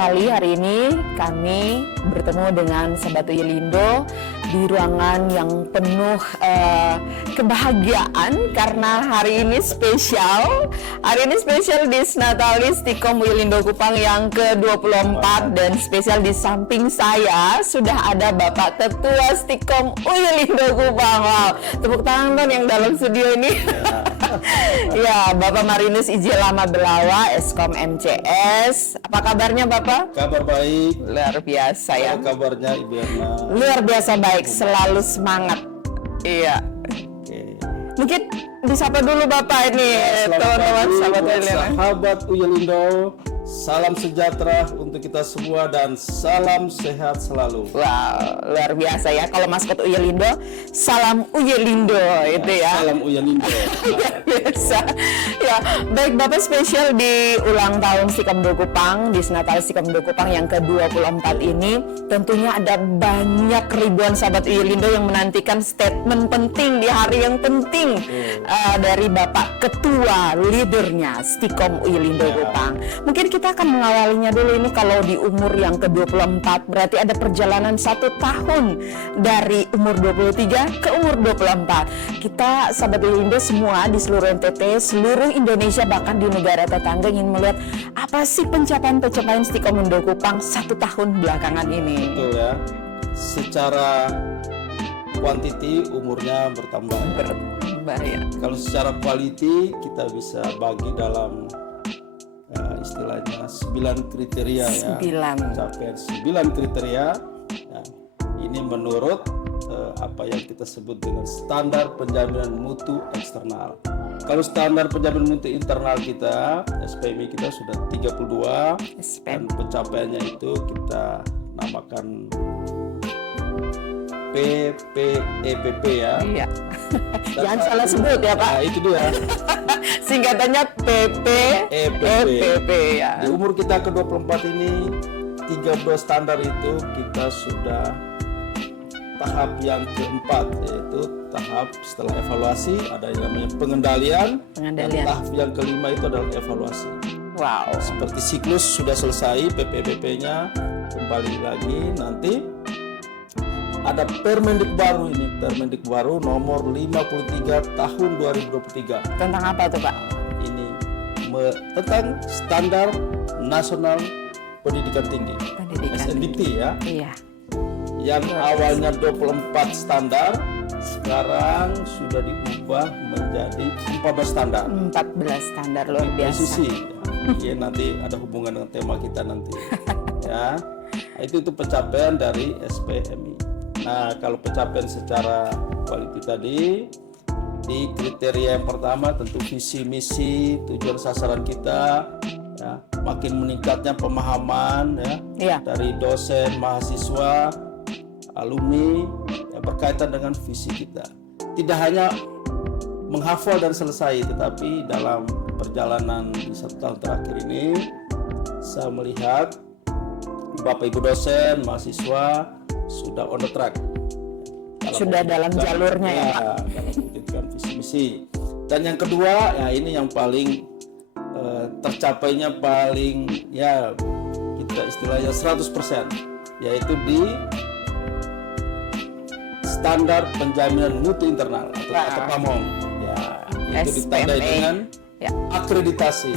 sekali hari ini kami bertemu dengan Sahabat Uyelindo di ruangan yang penuh kebahagiaan karena hari ini spesial. Hari ini spesial di Natalis Stikom Uyelindo Kupang yang ke-24 dan spesial di samping saya sudah ada Bapak Ketua Stikom Uyelindo Kupang. Wow, tepuk tangan dong yang dalam studio ini. Ya, Bapak Marinus Ijilama Belawa, Eskom MCS. Apa kabarnya Bapak? Kabar baik. Luar biasa ya. Apa kabarnya Ibu Erna? Luar biasa baik, selalu semangat. Iya. Oke. Mungkin disapa dulu Bapak ini, teman-teman sahabat Uyelindo. Sahabat Uyelindo, salam sejahtera untuk kita semua dan salam sehat selalu. Wow, luar biasa ya. Kalau maskot Uyelindo, salam Uyelindo itu ya. Salam Uyelindo. Luar biasa. Ya, baik Bapak, spesial di ulang tahun Stikomdo Kupang, di Natalis Stikomdo Kupang yang ke-24 ini, tentunya ada banyak ribuan sahabat Uyelindo yang menantikan statement penting di hari yang penting dari Bapak Ketua leadernya Stikom Uyelindo Kupang. Mungkin kita akan mengawalinya dulu ini kalau di umur yang ke-24 berarti ada perjalanan 1 tahun dari umur 23 ke umur 24. Kita sahabat Uyelindo semua di seluruh NTT, seluruh Indonesia bahkan di negara tetangga ingin melihat apa sih pencapaian-pencapaian Stikom Uyelindo Kupang 1 tahun belakangan ini. Betul ya. Secara kuantiti umurnya bertambah. Ya. Kalau secara quality kita bisa bagi dalam istilahnya 9 kriteria ya. 9. Capaian 9 kriteria. Nah, ini menurut apa yang kita sebut dengan standar penjaminan mutu eksternal. Kalau standar penjaminan mutu internal kita, SPMI kita sudah 32 dan pencapaiannya itu kita namakan PPEPP ya. Iya. Jangan salah sebut ya Pak. Nah, itu dia. Singkatannya PPEPP ya. Di umur kita ke-24 ini 13 standar itu kita sudah tahap yang keempat, yaitu tahap setelah evaluasi ada yang namanya pengendalian. Dan tahap yang kelima itu adalah evaluasi. Wow. Seperti siklus sudah selesai PPPP-nya, kembali lagi nanti ada Permendik baru ini, Permendik baru nomor 53 tahun 2023. Tentang apa tuh Pak? Ini tentang standar nasional pendidikan tinggi, SNDT ya. Iya. Yang awalnya 24 standar, sekarang sudah diubah menjadi 14 standar. 14 standar luar biasa. Posisi, ya, nanti ada hubungan dengan tema kita nanti. Ya, itu pencapaian dari SPMI. Nah, kalau pencapaian secara quality tadi, di kriteria yang pertama tentu visi misi tujuan sasaran kita, ya, makin meningkatnya pemahaman ya, dari dosen, mahasiswa, alumni yang berkaitan dengan visi kita. Tidak hanya menghafal dan selesai, tetapi dalam perjalanan di 1 tahun terakhir ini saya melihat Bapak Ibu dosen, mahasiswa sudah on the track. Sudah dalam jalurnya ya Pak. Dalam mewujudkan visi misi. Dan yang kedua, ya ini yang paling tercapainya paling ya kita istilahnya 100%, yaitu di standar penjaminan mutu internal atau PAMONG. Ya, itu ditandai dengan akreditasi.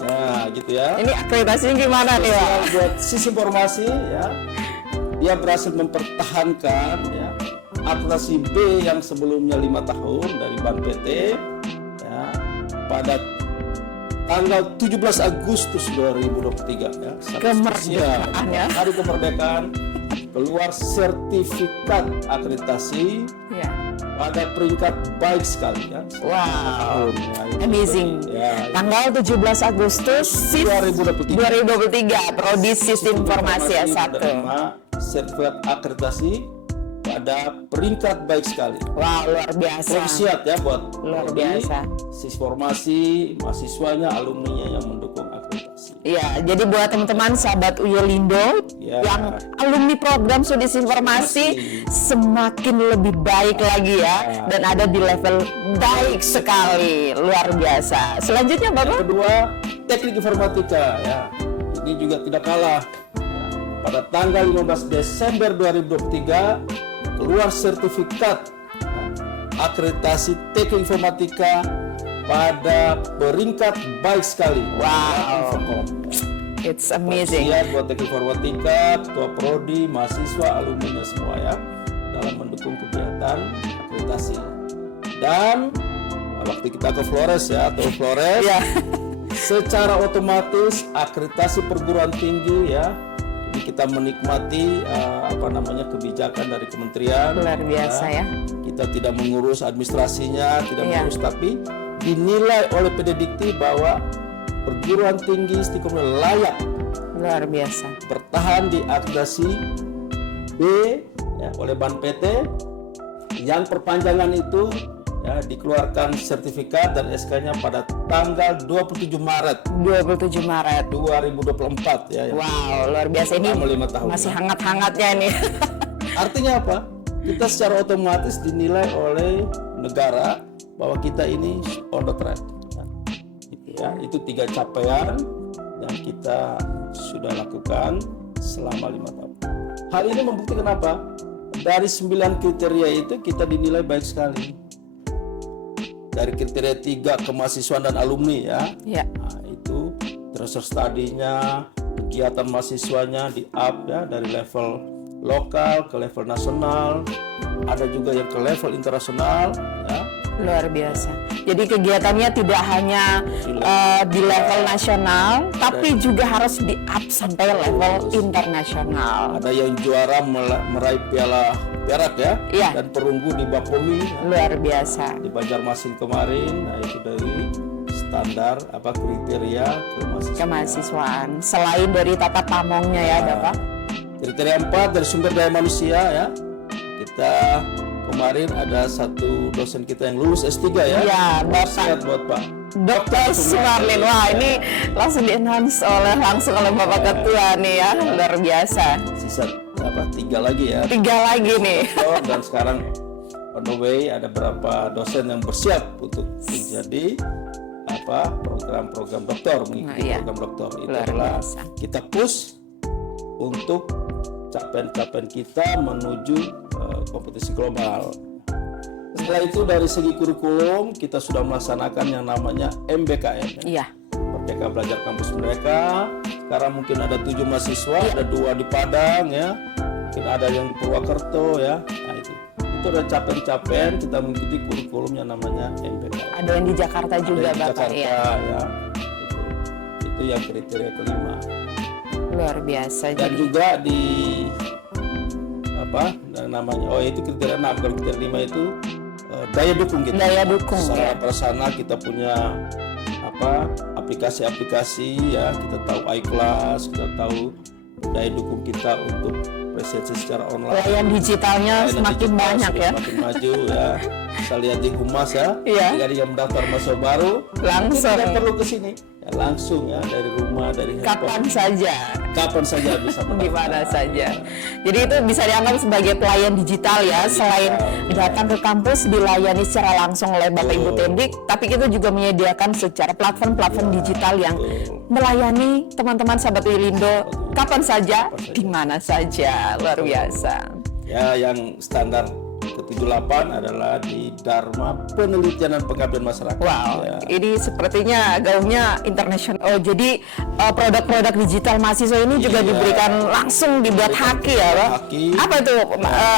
Ya, gitu ya. Ini akreditasinya gimana nih Pak? Buat sisi informasi ya, dia berhasil mempertahankan ya akreditasi B yang sebelumnya 5 tahun dari Ban PT ya, pada tanggal 17 Agustus 2023 ya. Kemerdekaan ya. Hari kemerdekaan keluar sertifikat akreditasi ya, pada peringkat baik sekali ya. Wow. Ya, amazing. Ya, tanggal 17 Agustus 2023 Prodi Sistem Informasi S1. Sertifikat akreditasi pada peringkat baik sekali. Wow, luar biasa. Siap ya buat luar biasa. Sisi formasi, mahasiswanya, alumninya yang mendukung akreditasi. Iya, jadi buat teman-teman sahabat Uyelindo yang alumni program studi informasi semakin lebih baik lagi ya, dan ada di level baik sekali, luar biasa. Selanjutnya Bapak? Yang kedua, teknik informatika ya. ini juga tidak kalah. Pada tanggal 15 Desember 2023 keluar sertifikat akreditasi teknik informatika pada peringkat baik sekali. Wow. Infocom. It's amazing. Siap buat teknik informatika, ketua prodi, mahasiswa, alumni semua ya, dalam mendukung kegiatan akreditasi. Dan waktu kita ke Flores ya, atau Flores, Ya. secara otomatis akreditasi perguruan tinggi ya, jadi kita menikmati kebijakan dari kementerian. Luar biasa ya. Kita tidak mengurus administrasinya, tidak Iya. mengurus, tapi dinilai oleh PDDikti bahwa perguruan tinggi Istiqomah layak Luar biasa. bertahan di akreditasi B ya, oleh Ban PT, yang perpanjangan itu ya, dikeluarkan sertifikat dan SK-nya pada tanggal 27 Maret 2024 ya. Wow, luar biasa ini. Selama 5 tahun. Masih hangat-hangatnya ini. Artinya apa? Kita secara otomatis dinilai oleh negara bahwa kita ini on the track. Ya, itu 3 capaian yang kita sudah lakukan selama 5 tahun. Hal ini membuktikan apa? Dari 9 kriteria itu kita dinilai baik sekali. Dari kriteria 3 kemahasiswaan dan alumni ya. Ya. Nah, itu transfer study-nya, kegiatan mahasiswanya di up ya, dari level lokal ke level nasional, ada juga yang ke level internasional ya. Luar biasa. Jadi kegiatannya tidak hanya di level nasional, tapi juga harus di up sampai level internasional. Ada yang juara meraih piala perak ya, Iya. dan perunggu di Bakomi ya, Luar biasa. di Banjarmasin kemarin. Nah, itu dari standar kriteria Kemahasiswaan. Selain dari tata pamongnya ya, Bapak. Kriteria 4 dari sumber daya manusia ya. Kita kemarin ada satu dosen kita yang lulus S3 ya. Iya, Bapak. Sehat buat Pak Dr. Sumarlin. Wah, ini langsung di-enhance langsung oleh Bapak Ketua nih ya. Luar biasa. Sisa 3 lagi ya. 3 lagi nih. Dan sekarang on the way ada beberapa dosen yang bersiap untuk menjadi program-program doktor, mengikuti Iya. program doktor. Itu Luar adalah biasa. kita push untuk capaian-capaian kita menuju kompetisi global. Setelah itu dari segi kurikulum kita sudah melaksanakan yang namanya MBKM. Iya. Merdeka Belajar Kampus Merdeka. Sekarang mungkin ada 7 mahasiswa, ada 2 di Padang ya, mungkin ada yang di Purwakarta ya. Nah, itu ada capaian-capaian kita mengikuti kurikulum yang namanya MBKM. Ada yang di Jakarta juga, Ada di Bapak. Jakarta, Iya. ya. Itu yang kriteria kelima. Luar biasa. Dan Jadi juga di namanya itu kriteria 6, kalau kriteria 5 itu daya dukung kita. Daya dukung, Sarana ya. prasarana kita punya aplikasi-aplikasi ya, kita tahu iClass, kita tahu daya dukung kita untuk presensi secara online. pelayan digitalnya Layanan semakin digital banyak sudah ya. semakin maju ya. Kita lihat di Humas ya. Iya. Jika dia mendaftar mahasiswa baru, Langsung. itu tidak perlu ke sini. Ya, langsung ya, dari rumah, dari Kapan handphone. saja, Kapan saja bisa di mendaftar. mana saja. Jadi itu bisa dianggap sebagai pelayan digital ya. Selain datang ke kampus dilayani secara langsung oleh Bapak Ibu Tendik, tapi kita juga menyediakan secara platform-platform digital yang melayani teman-teman sahabat Wilindo kapan saja, di mana saja. Luar biasa. Ya, yang standar ke-78 adalah di Dharma Penelitian dan Pengabdian Masyarakat. Wow, Ya. ini sepertinya gaungnya internasional. Oh, jadi produk-produk digital mahasiswa ini juga Iya. diberikan langsung dibuat haki ya, Pak? Haki. Apa itu?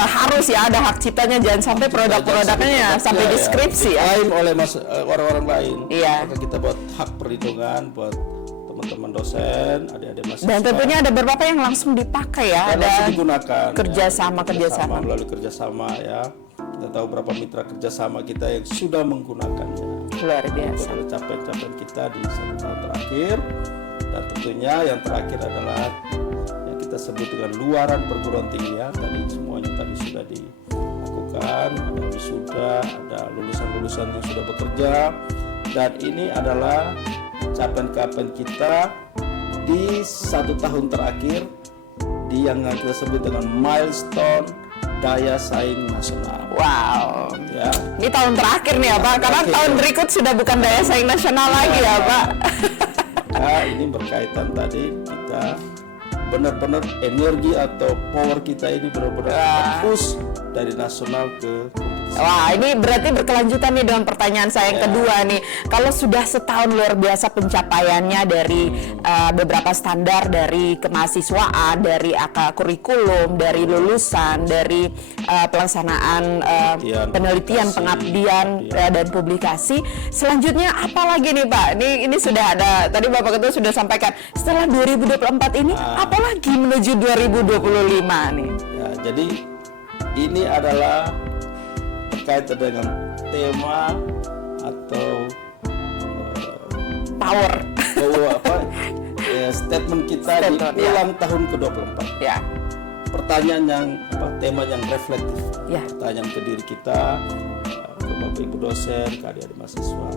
Harus ya ada hak ciptanya, jangan sampai produk-produknya sampai Ya, deskripsi ya. diklaim oleh orang-orang lain. Iya. Maka kita buat hak perlindungan buat teman-teman dosen, adik-adik mahasiswa. Dan tentunya ada beberapa yang langsung dipakai ya, Dan langsung ada digunakan kerjasama. melalui kerjasama ya. Kita tahu berapa mitra kerjasama kita yang sudah menggunakannya. luar Itu biasa. adalah capaian-capaian kita di 1 tahun terakhir. Dan tentunya yang terakhir adalah yang kita sebut dengan luaran perguruan tinggi ya. Tadi semuanya tadi sudah dilakukan, ada wisuda, ada lulusan-lulusan yang sudah bekerja. Dan ini adalah capaian-capaian kita di 1 tahun terakhir di yang kita sebut dengan milestone daya saing nasional. Wow. Ya, Ini tahun terakhir nih ya, Pak, karena tahun berikut sudah bukan daya saing nasional lagi ya, Pak. Nah, ini berkaitan tadi kita benar-benar energi atau power kita ini benar-benar push dari nasional ke kompetisi. Wah, ini berarti berkelanjutan nih dengan pertanyaan saya yang kedua nih. Kalau sudah setahun luar biasa pencapaiannya dari beberapa standar dari kemahasiswaan, dari kurikulum, dari lulusan, dari pelaksanaan penelitian, pengabdian dan publikasi. Selanjutnya apa lagi nih Pak? Ini sudah ada, tadi Bapak Ketua sudah sampaikan, setelah 2024 ini apa lagi menuju 2025 nih? Ya, jadi ini adalah berkaitan dengan tema atau power statement kita di ulang tahun ke-24. Ya. Pertanyaan yang tema yang reflektif. Ya. Pertanyaan ke diri kita, ke Bapak Ibu dosen, ke adik-adik mahasiswa.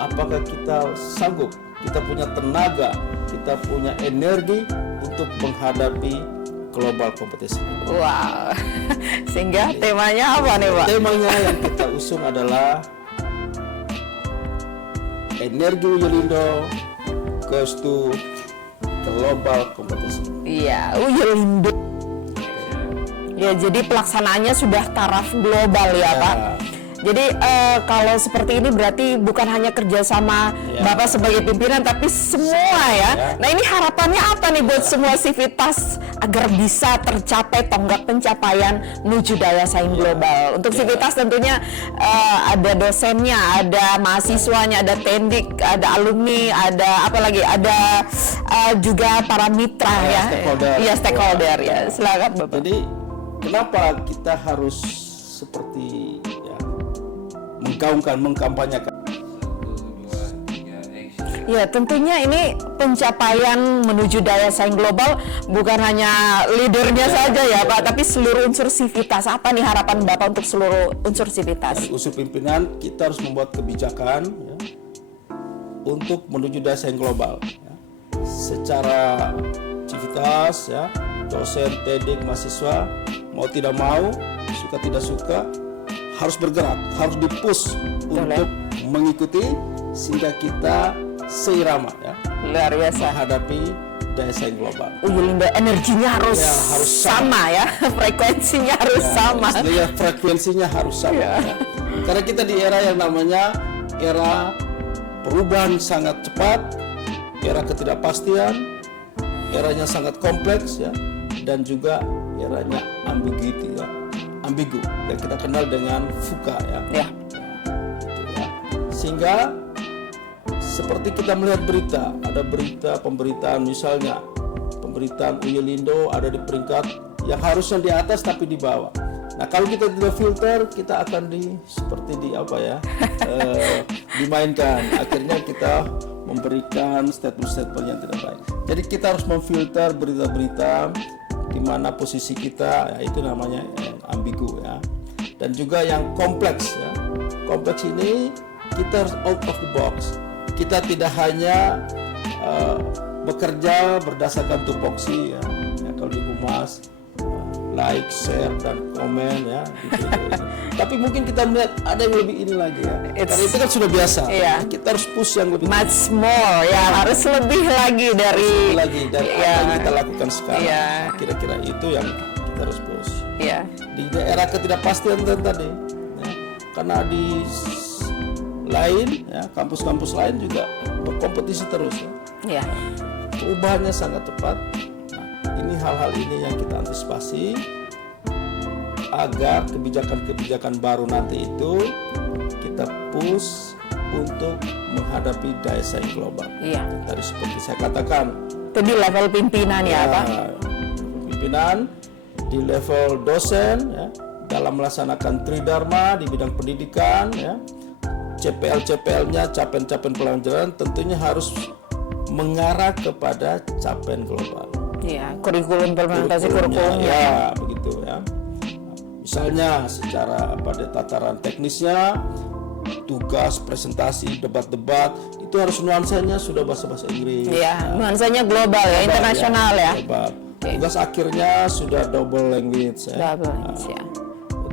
Apakah kita sanggup, kita punya tenaga, kita punya energi untuk menghadapi global kompetisi? Wow. Sehingga temanya apa nih Pak? Temanya yang kita usung adalah energi Uyulindo goes to global kompetisi. Iya, Uyulindo. Ya, jadi pelaksanaannya sudah taraf global ya Pak. Jadi kalau seperti ini berarti bukan hanya kerjasama Bapak sebagai pimpinan, tapi semua ya. Nah, ini harapannya apa nih buat semua sivitas agar bisa tercapai tonggak pencapaian menuju daya saing global? Untuk sivitas tentunya ada dosennya, ada mahasiswanya, ada tendik, ada alumni, ada apa lagi? Ada juga para mitra stakeholder ya. Silakan Bapak. Jadi kenapa kita harus seperti menggaungkan, mengkampanyekan? Ya, tentunya ini pencapaian menuju daya saing global bukan hanya leadernya saja ya Pak, tapi seluruh unsur sivitas. Apa nih harapan Bapak untuk seluruh unsur sivitas? Dari unsur pimpinan kita harus membuat kebijakan untuk menuju daya saing global. Secara civitas, dosen, tendik, mahasiswa, mau tidak mau, suka tidak suka, harus bergerak, harus dipush untuk mengikuti sehingga kita seirama luar biasa menghadapi daya saing global. Uyulindo energinya harus sama ya, frekuensinya harus sama. Frekuensinya harus sama. Karena kita di era yang namanya era perubahan sangat cepat, era ketidakpastian, eranya sangat kompleks dan juga eranya ambiguity ambigu yang kita kenal dengan VUCA sehingga seperti kita melihat berita, ada berita pemberitaan, misalnya pemberitaan Uyulindo ada di peringkat yang harusnya di atas tapi di bawah. Nah, kalau kita tidak filter, kita akan dimainkan. Akhirnya kita memberikan statement-statement yang tidak baik. Jadi kita harus memfilter berita-berita di mana posisi kita, itu namanya ambigu dan juga yang kompleks kompleks ini kita harus out of the box. Kita tidak hanya bekerja berdasarkan tupoksi kalau di humas like, share dan komen gitu. Tapi mungkin kita melihat ada yang lebih ini lagi karena itu kan sudah biasa. Kita harus push yang lebih much more harus lebih lagi dari apa yang kita lakukan sekarang. Kira-kira itu yang kita harus push. Di daerah ketidakpastian tadi karena di lain kampus-kampus lain juga berkompetisi terus perubahannya sangat cepat. Ini hal-hal ini yang kita antisipasi agar kebijakan-kebijakan baru nanti itu kita push untuk menghadapi daya saing global. Tadi seperti saya katakan, itu di level pimpinan Pak? Pimpinan, di level dosen dalam melaksanakan tridharma di bidang pendidikan CPL-CPL-nya, capaian-capaian pelajaran tentunya harus mengarah kepada capaian global. Kurikulum implementasi kurikulumnya. Begitu Misalnya secara pada tataran teknisnya, tugas, presentasi, debat-debat itu harus nuansanya sudah bahasa Inggris. Nuansanya global internasional global. Tugas akhirnya sudah double language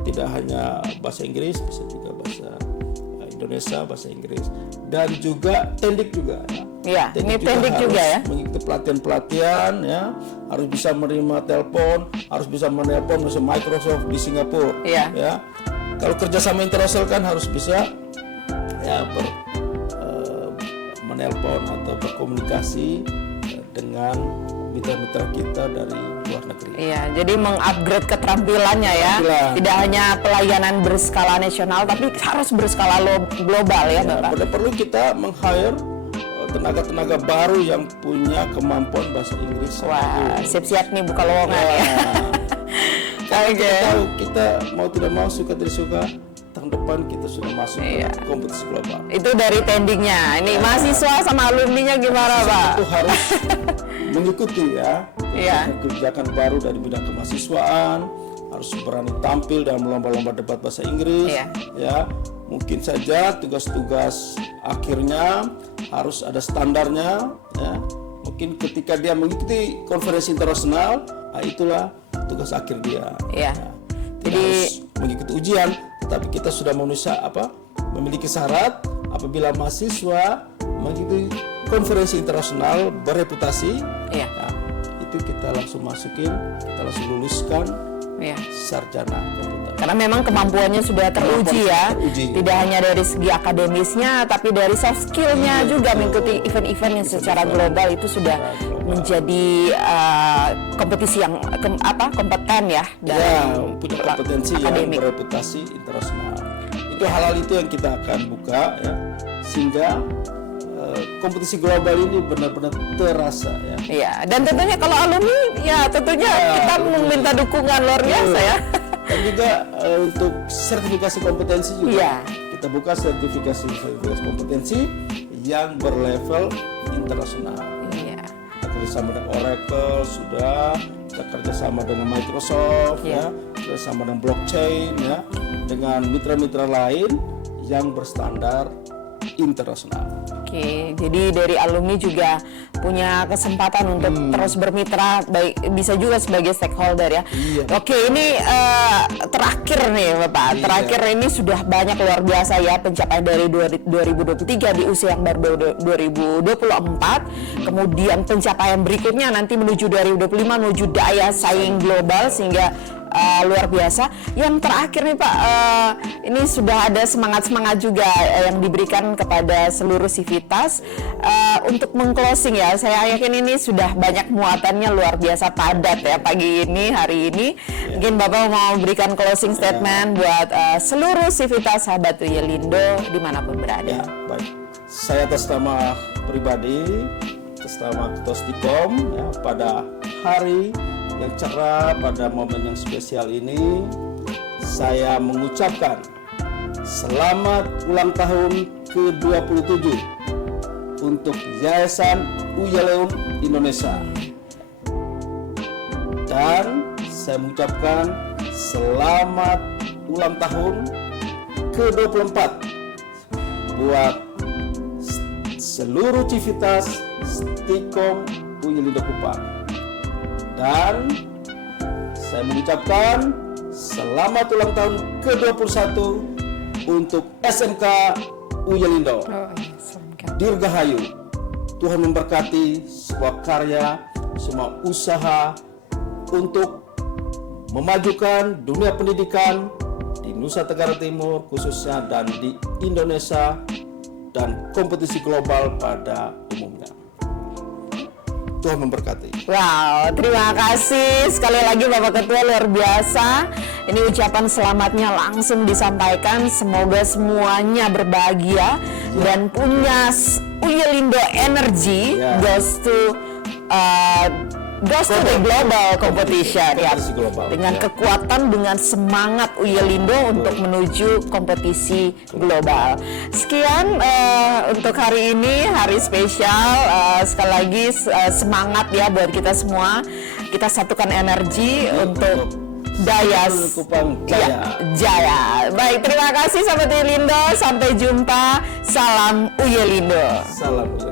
tidak hanya bahasa Inggris, bisa juga bahasa Indonesia, bahasa Inggris, dan juga tendik juga Iya, ini teknik juga ya. Mengikuti pelatihan-pelatihan ya, harus bisa menerima telepon, harus bisa menelpon bisa Microsoft di Singapura. Iya. Ya. Kalau kerjasama internasional kan harus bisa ya menelpon atau berkomunikasi dengan mitra-mitra kita dari luar negeri. Iya, jadi mengupgrade keterampilannya ya. Keterampilan. Tidak hanya pelayanan berskala nasional, tapi harus berskala global ya, Bapak. Pada perlu kita meng-hire tenaga-tenaga baru yang punya kemampuan bahasa Inggris. Wah, siap-siap nih buka lowongan ya. Karena kita tahu kita mau tidak mau suka tidak suka tahun depan kita sudah masuk ke kompetisi global. Itu dari tendingnya. Ini mahasiswa sama alumninya gimana, Pak? Itu harus mengikuti ya. Iya. Kebijakan baru dari bidang kemahasiswaan, harus berani tampil dalam lomba-lomba debat bahasa Inggris. Iya. Ya, mungkin saja tugas-tugas akhirnya harus ada standarnya. Ya, mungkin ketika dia mengikuti konferensi internasional, itulah tugas akhir dia. Iya. Ya, Jadi harus mengikuti ujian, tetapi kita sudah memiliki syarat apabila mahasiswa mengikuti konferensi internasional berreputasi. Iya. Nah, itu kita langsung masukin, kita langsung luluskan sarjana komputer. Karena memang kemampuannya sudah teruji ya. Tidak hanya dari segi akademisnya, tapi dari soft skill-nya juga mengikuti event-event yang secara global itu sudah menjadi kompetisi yang kompeten ya. Punya kompetensi yang berreputasi internasional. Itu hal-hal itu yang kita akan buka ya, sehingga kompetisi global ini benar-benar terasa ya. Iya, dan tentunya kalau alumni ya tentunya kita meminta dukungan luar biasa ya. Dan juga untuk sertifikasi kompetensi juga. Iya. Kita buka sertifikasi kompetensi yang berlevel internasional. Iya. Kita kerjasama dengan Oracle sudah, kita kerjasama dengan Microsoft ya, kerjasama dengan blockchain ya, dengan mitra-mitra lain yang berstandar internasional. Oke, jadi dari alumni juga punya kesempatan untuk terus bermitra, baik bisa juga sebagai stakeholder ya. Iya. Oke, ini terakhir nih Bapak. Iya. Terakhir ini sudah banyak luar biasa ya pencapaian dari 2023 di usia yang baru 2024. Kemudian pencapaian berikutnya nanti menuju 2025 menuju daya saing global sehingga luar biasa. Yang terakhir nih Pak, ini sudah ada semangat-semangat juga yang diberikan kepada seluruh sivitas untuk meng-closing ya. Saya yakin ini sudah banyak muatannya luar biasa padat ya pagi ini, hari ini. Mungkin Bapak mau berikan closing statement buat seluruh sivitas sahabat Uyelindo dimanapun berada. Ya, baik. Saya atas nama pribadi, atas nama Ketua Stikom ya, pada hari yang cerah, pada momen yang spesial ini, saya mengucapkan selamat ulang tahun ke-27 untuk Yayasan Uyelindo Indonesia. Dan saya mengucapkan selamat ulang tahun ke-24 buat seluruh civitas Stikom Uyelindo Kupang. Dan saya mengucapkan selamat ulang tahun ke-21 untuk SMK Uyelindo. Dirgahayu. Tuhan memberkati semua karya, semua usaha untuk memajukan dunia pendidikan di Nusa Tenggara Timur khususnya dan di Indonesia dan kompetisi global pada umumnya. Tuhan memberkati. Wow, terima kasih sekali lagi Bapak Ketua, luar biasa. Ini ucapan selamatnya langsung disampaikan. Semoga semuanya berbahagia dan punya Uyelindo energy goes to the global competition ya, dengan kekuatan, dengan semangat Uyelindo untuk menuju kompetisi global. Sekian untuk hari ini, hari spesial. Sekali lagi semangat ya buat kita semua. Kita satukan energi untuk daya jaya. Baik, terima kasih sahabat Uyelindo. Sampai jumpa. Salam Uyelindo. Salam Uyelindo.